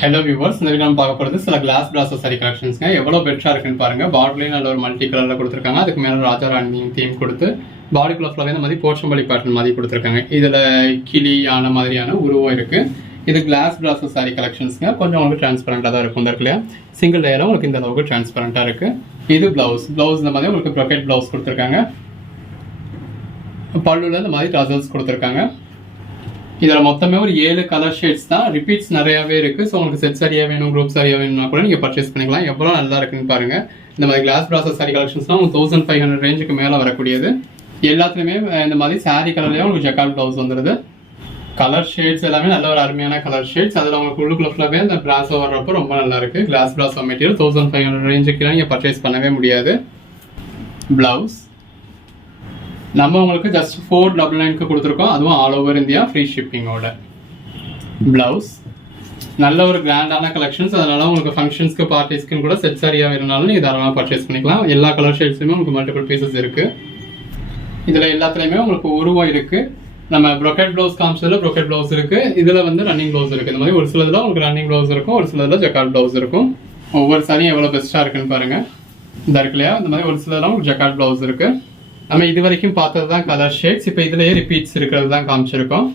Hello viewers, இந்த video நம்ம பார்க்க போகிறது சில கிளாஸ் பிராசோ சாரி கலெக்ஷன்ஸ்ங்க. எவ்வளோ பெட்டராக இருக்குன்னு பாருங்க. பார்டர்லேயும் நல்ல ஒரு மல்டி கலரில் கொடுத்துருக்காங்க. அதுக்கு மேலே ராஜா ராணி தீம் கொடுத்து பாடிக்குள்ள ஃபுல்லாகவே இந்த மாதிரி போர்ச்சம்பள்ளி பேட்டர்ன் மாதிரி கொடுத்துருக்காங்க. இதில் கிளி யானை மாதிரியான உருவம் இருக்குது. இது கிளாஸ் பிராசோ சாரி கலெக்ஷன்ஸ்ங்க. கொஞ்சம் உங்களுக்கு டிரான்ஸ்பரண்டாக தான் இருக்கும். இந்த இருக்குல்லையா சிங்கிள் லேயரும் உங்களுக்கு இந்த அளவுக்கு டிரான்ஸ்பரண்டாக இருக்குது. இது ப்ளவுஸ் இந்த மாதிரி உங்களுக்கு ப்ரொக்கெட் ப்ளவுஸ் கொடுத்துருக்காங்க. பல்லுல இந்த மாதிரி டசல்ஸ் கொடுத்துருக்காங்க. இதில் மொத்தமே ஒரு 7 கலர் ஷேட்ஸ் தான். ரிப்பீட்ஸ் நிறையாவே இருக்குது. ஸோ உங்களுக்கு செட் சரியாக வேணும், குரூப் சரியாக வேணும்னா கூட நீங்கள் பர்ச்சேஸ் பண்ணிக்கலாம். எவ்வளோ நல்லா இருக்குன்னு பாருங்கள். இந்த மாதிரி கிளாஸ் பிராசோ சாரி கலெக்ஷன்ஸ்லாம் உங்களுக்கு 1500 ரேஞ்சுக்கு மேலே வரக்கூடியது. எல்லாத்துலேயுமே இந்த மாதிரி சாரி கலர்லேயே உங்களுக்கு ஜக்கார்ட் ப்ளவுஸ் வந்துடுது. கலர் ஷேட்ஸ் எல்லாமே நல்ல ஒரு அருமையான கலர் ஷேட்ஸ். அதில் உங்களுக்கு உள்ளுக்குள்ள ஃபுல்லாகவே இந்த பிராசோ வர்றப்போ ரொம்ப நல்லா இருக்குது. கிளாஸ் பிராசோ மெட்டீரியல் 1500 ரேஞ்சுக்கு நீங்கள் பர்ச்சேஸ் பண்ணவே முடியாது. ப்ளவுஸ் நம்ம உங்களுக்கு ஜஸ்ட் 499 கொடுத்துருக்கோம். அதுவும் ஆல் ஓவர் இந்தியா ஃப்ரீ ஷிப்பிங்கோட. ப்ளவுஸ் நல்ல ஒரு கிராண்டான கலெக்ஷன்ஸ். அதனால உங்களுக்கு ஃபங்க்ஷன்ஸ்க்கு பார்ட்டிஸ்க்குன்னு கூட செட் சாரியாக வேணும்னாலும் நீங்கள் தாராளமாக பர்ச்சேஸ் பண்ணிக்கலாம். எல்லா கலர் ஷேட்ஸுமே உங்களுக்கு மல்டிபிள் பீசஸ் இருக்குது. இதில் எல்லாத்துலேயுமே உங்களுக்கு உருவம் இருக்குது. நம்ம ப்ரொக்கெட் ப்ளவுஸ் காமிச்சதில் ப்ரொக்கெட் ப்ளவுஸ் இருக்குது. இதில் வந்து ரன்னிங் ப்ளவுஸ் இருக்குது. இந்த மாதிரி ஒரு சிலதில் உங்களுக்கு ரன்னிங் ப்ளவுஸ் இருக்கும், ஒரு சிலதில் ஜக்கார்ட் ப்ளவுஸ் இருக்கும். ஒவ்வொரு சாரியும் எவ்வளோ பெஸ்ட்டாக இருக்குன்னு பாருங்கள். இந்த இருக்கு இல்லையா, இந்த மாதிரி ஒரு சிலதில் உங்களுக்கு ஜக்கார்ட் ப்ளவுஸ் இருக்குது. நம்ம இது வரைக்கும் பார்த்தது தான் கலர் ஷேட்ஸ். இப்போ இதுலேயே ரிப்பீட்ஸ் இருக்கிறது தான் காமிச்சிருக்கோம்.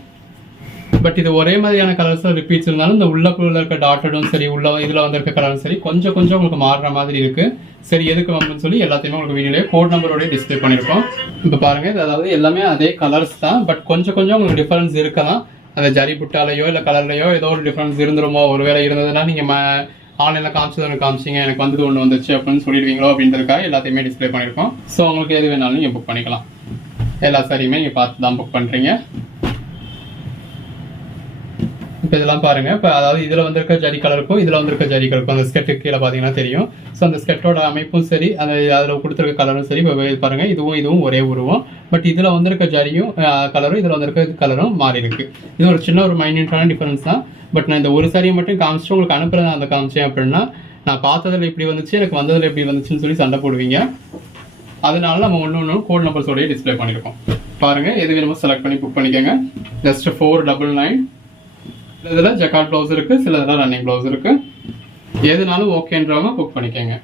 பட் இது ஒரே மாதிரியான கலர்ஸில் ரிப்பீட்ஸ் இருந்தாலும் இந்த உள்ளக்குள்ள இருக்க டாட்டடும் சரி, உள்ள இதில் வந்திருக்க கலரும் சரி, கொஞ்சம் உங்களுக்கு மாறுற மாதிரி இருக்குது. சரி, எதுக்கு வம்புன்னு சொல்லி எல்லாத்தையுமே உங்களுக்கு வீடியோலேயே கோட் நம்பரோடய டிஸ்பிளே பண்ணியிருக்கோம். இப்போ பாருங்கள், இது அதாவது எல்லாமே அதே கலர்ஸ் தான். பட் கொஞ்சம் உங்களுக்கு டிஃபரன்ஸ் இருக்கலாம். அந்த ஜரி புட்டாலையோ இல்லை கலர்லையோ ஏதோ ஒரு டிஃபரன்ஸ் இருந்துருமோ. ஒரு வேளை இருந்ததுன்னா நீங்கள் ஆன்லைனில் காமிச்சது ஒன்று காமிச்சிங்க, எனக்கு வந்தது ஒன்று வந்துச்சு அப்படின்னு சொல்லிடுவீங்களோ அப்படின்றதுக்காக எல்லாத்தையுமே டிஸ்பிளே பண்ணியிருக்கோம். ஸோ உங்களுக்கு எது வேணாலும் நீங்கள் புக் பண்ணிக்கலாம். எல்லா சாரியுமே நீங்கள் பார்த்து தான் புக் பண்ணுறீங்க. இப்போ இதெல்லாம் பாருங்கள். இப்போ அதாவது இதில் வந்திருக்க ஜரி கலருக்கும் இதில் வந்திருக்க ஜரி கலருக்கும் அந்த ஸ்கெட்டுக்கு கீழே பார்த்தீங்கன்னா தெரியும். ஸோ அந்த ஸ்கெட்டோட அமைப்பும் சரி, அதில் கொடுத்துருக்க கலரும் சரி. இப்போ பாருங்கள், இதுவும் ஒரே உருவம். பட் இதில் வந்திருக்க ஜரியும் கலரும் இதில் வந்திருக்க கலரும் மாறி இருக்கு. இது ஒரு சின்ன ஒரு மைன்யூட்டான டிஃபரன்ஸ் தான். பட் நான் இந்த ஒரு சாரியை மட்டும் காமிச்சிட்டு உங்களுக்கு அனுப்புறேன் அந்த காமிச்சேன் அப்படின்னா, நான் பார்த்ததில் இப்படி வந்துச்சு, எனக்கு வந்ததில் எப்படி வந்துச்சுன்னு சொல்லி சண்டை போடுவீங்க. அதனால நம்ம ஒன்று கோட் நம்பர்ஸோடய டிஸ்பிளே பண்ணியிருக்கோம். பாருங்கள், எது வேணுமோ செலக்ட் பண்ணி புக் பண்ணிக்கோங்க. ஜஸ்ட் 499. இதில் ஜக்கார்ட் ப்ளவுஸ் இருக்குது, சில இதில் ரன்னிங் ப்ளவுஸ் இருக்குது. எதுனாலும் ஓகேன்றவங்க புக் பண்ணிக்கோங்க.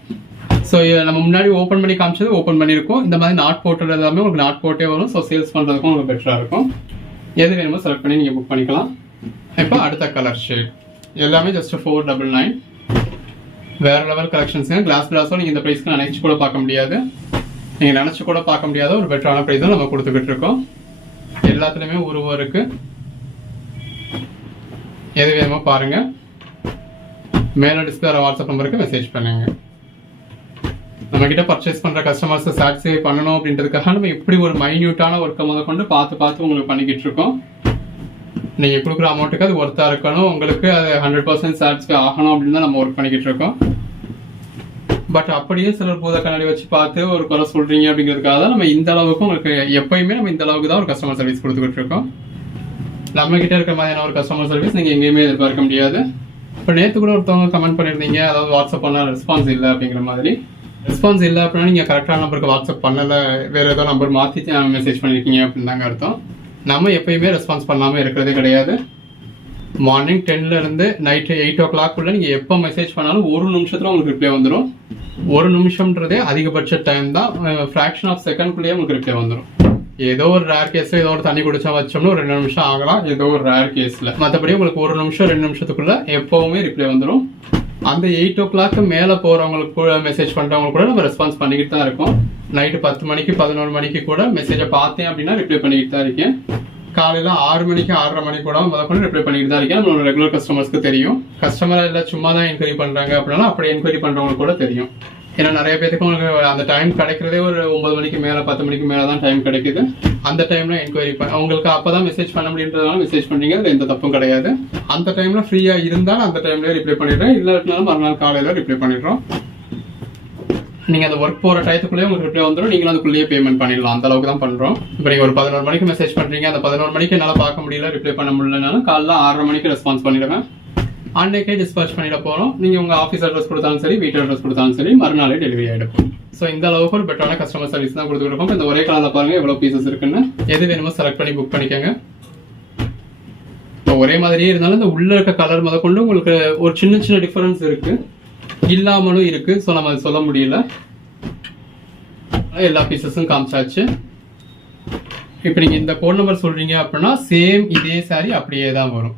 ஸோ நம்ம முன்னாடி ஓப்பன் பண்ணி காமிச்சது ஓப்பன் பண்ணியிருக்கோம். இந்த மாதிரி நாட் போட்டுறது எல்லாமே உங்களுக்கு நாட் போட்டே வரும். ஸோ சேல்ஸ் பண்ணுறதுக்கும் உங்களுக்கு பெட்டராக இருக்கும். எது வேணுமோ செலக்ட் பண்ணி நீங்கள் புக் பண்ணிக்கலாம். இப்போ அடுத்த கலர் ஷேட் எல்லாமே ஜஸ்ட் 499. வேறு லெவல் கலெக்ஷன்ஸுங்க. கிளாஸ் பிராஸோ நீங்கள் இந்த ப்ரைஸ்க்கு நினச்சி கூட பார்க்க முடியாது. நீங்கள் நினச்சி கூட பார்க்க முடியாத ஒரு பெட்டரான ப்ரைஸ் தான் நம்ம கொடுத்துக்கிட்டு இருக்கோம். எல்லாத்துலேயுமே உருவம் இருக்குது. எது வேணுமோ பாருங்கள். மேலே டிஸ்பிளே வாட்ஸ்அப் நம்பருக்கு மெசேஜ் பண்ணுங்க. நம்மக்கிட்ட பர்ச்சேஸ் பண்ணுற கஸ்டமர்ஸை சாட்டிஸ்ஃபை பண்ணணும் அப்படின்றதுக்காக நம்ம இப்படி ஒரு மைன்யூட்டான ஒர்க்கை முதல் கொண்டு பார்த்து உங்களுக்கு பண்ணிக்கிட்டு இருக்கோம். நீங்கள் கொடுக்குற அமௌண்ட்டுக்கு அது ஒர்த்தாக இருக்கணும், உங்களுக்கு அது 100% சாட்டிஸ்ஃபை ஆகணும் அப்படின்னு தான் நம்ம ஒர்க் பண்ணிக்கிட்டு இருக்கோம். பட் அப்படியே சிலர் பூத கண்ணாடி வச்சு பார்த்து ஒரு குறை சொல்கிறீங்க அப்படிங்கிறதுக்காக தான் நம்ம இந்த அளவுக்கு உங்களுக்கு எப்பயுமே நம்ம இந்த அளவுக்கு தான் ஒரு கஸ்டமர் சர்வீஸ் கொடுத்துக்கிட்டு இருக்கோம். நம்மக்கிட்ட இருக்கிற மாதிரியான ஒரு கஸ்டமர் சர்வீஸ் நீங்கள் எங்கேயுமே எதிர்பார்க்க முடியாது. இப்போ நேற்று கூட ஒருத்தவங்க கமெண்ட் பண்ணியிருந்தீங்க, அதாவது வாட்ஸ்அப் பண்ணால் ரெஸ்பான்ஸ் இல்லை அப்படிங்கிற மாதிரி. ரெஸ்பான்ஸ் இல்லை அப்படின்னா நீங்கள் கரெக்டான நம்பருக்கு வாட்ஸ்அப் பண்ணலை, வேறு ஏதோ நம்பர் மாற்றி மெசேஜ் பண்ணியிருக்கீங்க அப்படின்னு தாங்க அர்த்தம். நம்ம எப்பயுமே ரெஸ்பான்ஸ் பண்ணாமல் இருக்கிறதே கிடையாது. மார்னிங் 10லேருந்து நைட்டு 8 o'clock நீங்கள் எப்போ மெசேஜ் பண்ணாலும் ஒரு நிமிஷத்தில் உங்களுக்கு ரிப்ளை வந்துடும். ஒரு நிமிஷம்ன்றதே அதிகபட்ச டைம் தான். ஃப்ராக்ஷன் ஆஃப் செகண்ட்குள்ளேயே உங்களுக்கு ரிப்ளை வந்துடும். ஏதோ ஒரு ரேர் கேஸில் ஏதோ ஒரு தண்ணி குடிச்சா வச்சோம்னா ஒரு 2 நிமிஷம் ஆகலாம், ஏதோ ஒரு ரேர் கேஸில். மற்றபடி உங்களுக்கு ஒரு நிமிஷம் 2 நிமிஷத்துக்குள்ள எப்போவுமே ரிப்ளை வந்துடும். அந்த 8 o'clock மேலே போகிறவங்களுக்கு கூட மெசேஜ் பண்ணுறவங்களுக்கு கூட நம்ம ரெஸ்பான்ஸ் பண்ணிக்கிட்டு தான் இருக்கோம். நைட்டு 10 மணிக்கு 11 மணிக்கு கூட மெசேஜை பார்த்தேன் அப்படின்னா ரிப்ளை பண்ணிக்கிட்டு தான் இருக்கேன். காலையில் 6 மணிக்கு 6:30 மணிக்கு கூட முதல்ல ரிப்ளை பண்ணிக்கிட்டு தான் இருக்கேன். நம்மளோட ரெகுலர் கஸ்டமர்ஸ்க்கு தெரியும். கஸ்டமர் இல்லை சும்மா தான் என்கொயரி பண்ணுறாங்க அப்படின்னா அப்படி என்கொயரி பண்ணுறவங்களுக்கு கூட தெரியும். ஏன்னா நிறைய பேருக்கு உங்களுக்கு அந்த டைம் கிடைக்கிறதே ஒரு 9 மணிக்கு மேலே 10 மணிக்கு மேலே தான் டைம் கிடைக்குது. அந்த டைமில் என்கொயரி உங்களுக்கு அப்போ தான் மெசேஜ் பண்ண முடியுன்றதுனால மெசேஜ் பண்ணுறீங்க. அதில் எந்த தப்பும் கிடையாது. அந்த டைமில் ஃப்ரீயாக இருந்தாலும் அந்த டைம்லேயே ரிப்ளை பண்ணிடுறேன். இல்லாட்டினாலும் மறுநாள் காலையில் ரிப்ளை பண்ணிடுறோம். நீங்கள் அந்த ஒர்க் போகிற டயத்துக்குள்ளேயே உங்களுக்கு ரிப்ளை வந்துடும். நீங்களும் அதுக்குள்ளேயே பேமெண்ட் பண்ணிடலாம். அந்த அளவுக்கு தான் பண்ணுறோம். இப்போ நீங்கள் ஒரு 11 மணிக்கு மெசேஜ் பண்ணுறீங்க, அந்த 11 மணிக்கு என்னால் பார்க்க முடியல, ரிப்ளை பண்ண முடியலனாலும் காலைல 6:30 மணிக்கு ரெஸ்பான்ஸ் பண்ணிடுவேன். அன்னைக்கே டிஸ்பாச் பண்ணிட போகிறோம். நீங்கள் உங்கள் ஆஃபீஸ் அட்ரஸ் கொடுத்தாலும் சரி, வீட்டு அட்ரஸ் கொடுத்தாலும் சரி, மறுநாளே டெலிவரி ஆகிடும். ஸோ இந்த அளவுக்கு ஒரு பெட்டரான கஸ்டமர் சர்வீஸ் தான் கொடுத்துருக்கோம். இந்த ஒரே கலரில் பாருங்கள் எவ்வளோ பீசஸ் இருக்குன்னு. எது வேணுமோ செலக்ட் பண்ணி புக் பண்ணிக்கோங்க. ஒரே மாதிரியே இருந்தாலும் இந்த உள்ள இருக்க கலர் முதற்கொண்டு உங்களுக்கு ஒரு சின்ன சின்ன டிஃபரன்ஸ் இருக்கு, இல்லாமலும் இருக்கு. ஸோ நம்ம அதை சொல்ல முடியல. எல்லா பீசஸும் காமிச்சாச்சு. இப்போ நீங்கள் இந்த கோட் நம்பர் சொல்றீங்க அப்படின்னா சேம் இதே சாரி அப்படியே தான் வரும்.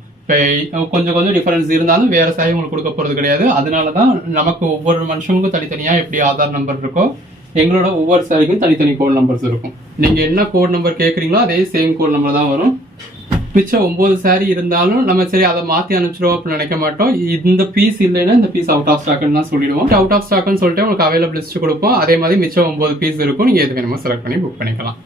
இப்போ கொஞ்சம் கொஞ்சம் டிஃபரன்ஸ் இருந்தாலும் வேற சாரி உங்களுக்கு கொடுக்க போறது கிடையாது. அதனால தான் நமக்கு ஒவ்வொரு மனுஷங்களுக்கும் தனித்தனியாக எப்படி ஆதார் நம்பர் இருக்கோ எங்களோட ஒவ்வொரு சாரிக்கும் தனித்தனி கோட் நம்பர்ஸ் இருக்கும். நீங்கள் என்ன கோட் நம்பர் கேட்குறீங்களோ அதே சேம் கோட் நம்பர் தான் வரும். மிச்சம் 9 சாரி இருந்தாலும் நம்ம சரி அதை மாற்றி அனுப்பிச்சிடுவோம் அப்படின்னு நினைக்க மாட்டோம். இந்த பீஸ் இல்லைன்னா இந்த பீஸ் அவுட் ஆஃப் ஸ்டாக்னு தான் சொல்லிடுவோம். அவுட் ஆஃப் ஸ்டாக்னு சொல்லிட்டு உங்களுக்கு அவைலபிள் லிஸ்ட் கொடுப்போம். அதே மாதிரி மிச்சம் 9 பீஸ் இருக்கும். நீங்கள் எது வேணுமோ செலக்ட் பண்ணி புக் பண்ணிக்கலாம்.